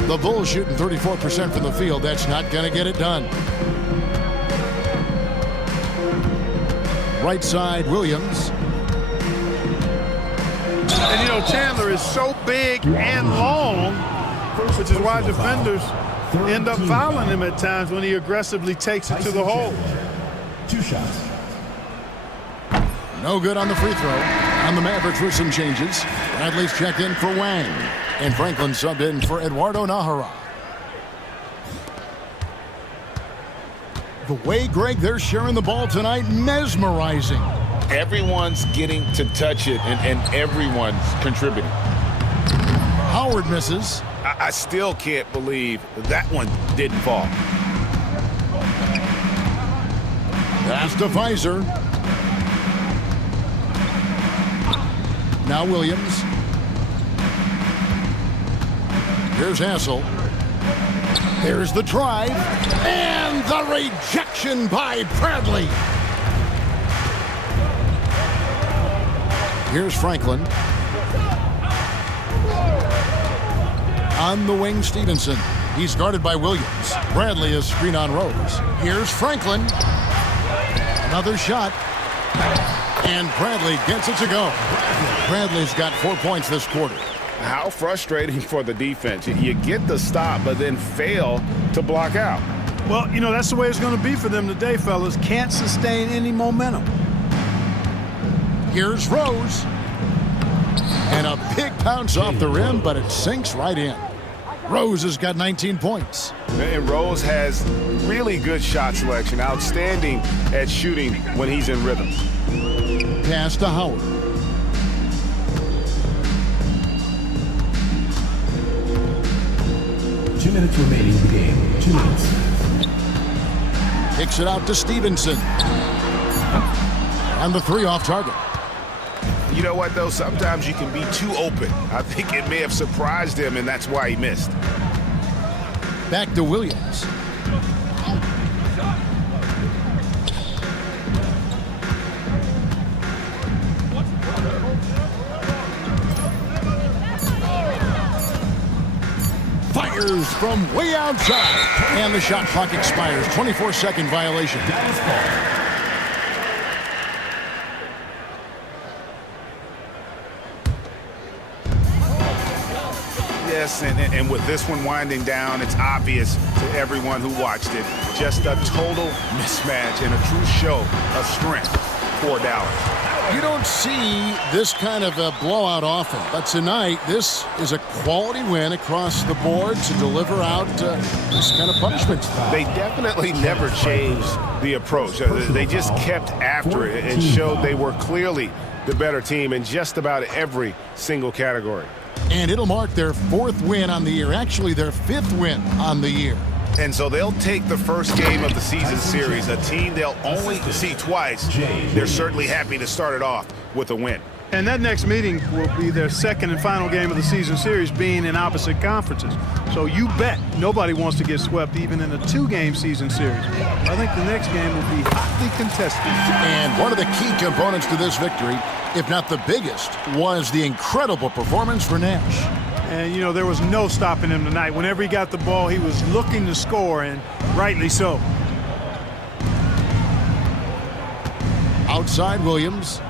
The Bulls shooting 34% from the field. That's not going to get it done. Right side, Williams. And, you know, Chandler is so big and long, which is why defenders end up fouling him at times when he aggressively takes it to the hole. 2 shots. No good on the free throw. On the Mavericks with some changes. Bradley's checked in for Wang. And Franklin subbed in for Eduardo Nahara. The way, Greg, they're sharing the ball tonight, mesmerizing. Everyone's getting to touch it, and everyone's contributing. Howard misses. I still can't believe that one didn't fall. Pass to Pfizer. Now Williams. Here's Hassel. There's the drive. And the rejection by Bradley. Here's Franklin. On the wing, Stevenson. He's guarded by Williams. Bradley is screen on Rose. Here's Franklin. Another shot. And Bradley gets it to go. Bradley's got 4 points this quarter. How frustrating for the defense. You get the stop, but then fail to block out. Well, you know, that's the way it's going to be for them today, fellas. Can't sustain any momentum. Here's Rose. And a big bounce off the rim, but it sinks right in. Rose has got 19 points. And Rose has really good shot selection. Outstanding at shooting when he's in rhythm. Pass to Howard. Two minutes remaining in the game. 2 minutes. Kicks it out to Stevenson. And the 3 off target. You know what, though? Sometimes you can be too open. I think it may have surprised him, and that's why he missed. Back to Williams. Fires from way outside. And the shot clock expires. 24-second violation. Yes, and with this one winding down, it's obvious to everyone who watched it. Just a total mismatch and a true show of strength for Dallas. You don't see this kind of a blowout often, but tonight this is a quality win across the board to deliver out this kind of punishment. They definitely never changed the approach. They just kept after it and showed they were clearly the better team in just about every single category. And it'll mark their 4th win on the year, actually their 5th win on the year. And so they'll take the first game of the season series, a team they'll only see twice. They're certainly happy to start it off with a win. And that next meeting will be their second and final game of the season series, being in opposite conferences. So you bet nobody wants to get swept even in a 2-game season series. I think the next game will be hotly contested. And one of the key components to this victory, if not the biggest, was the incredible performance for Nash. And, you know, there was no stopping him tonight. Whenever he got the ball, he was looking to score, and rightly so. Outside Williams.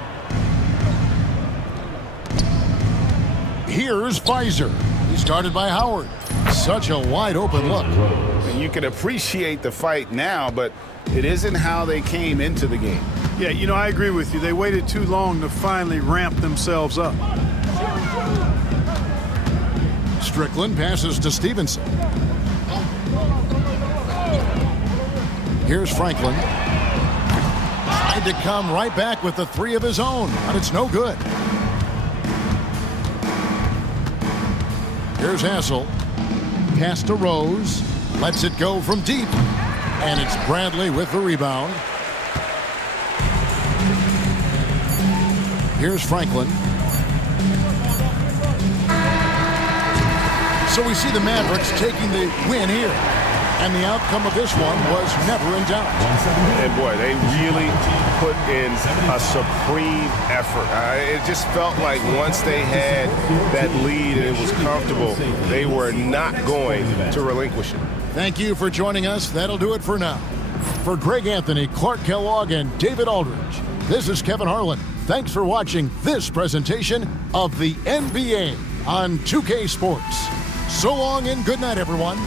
Here's Pfizer. He started by Howard. Such a wide open look. And you can appreciate the fight now, but it isn't how they came into the game. Yeah, you know, I agree with you. They waited too long to finally ramp themselves up. Strickland passes to Stevenson. Here's Franklin. Tried to come right back with the 3 of his own, but it's no good. Here's Hassel. Pass to Rose. Lets it go from deep. And it's Bradley with the rebound. Here's Franklin. So we see the Mavericks taking the win here. And the outcome of this one was never in doubt. And boy, they really put in a supreme effort. It just felt like once they had that lead and it was comfortable, they were not going to relinquish it. Thank you for joining us. That'll do it for now. For Greg Anthony, Clark Kellogg, and David Aldridge, this is Kevin Harlan. Thanks for watching this presentation of the NBA on 2K Sports. So long and good night, everyone.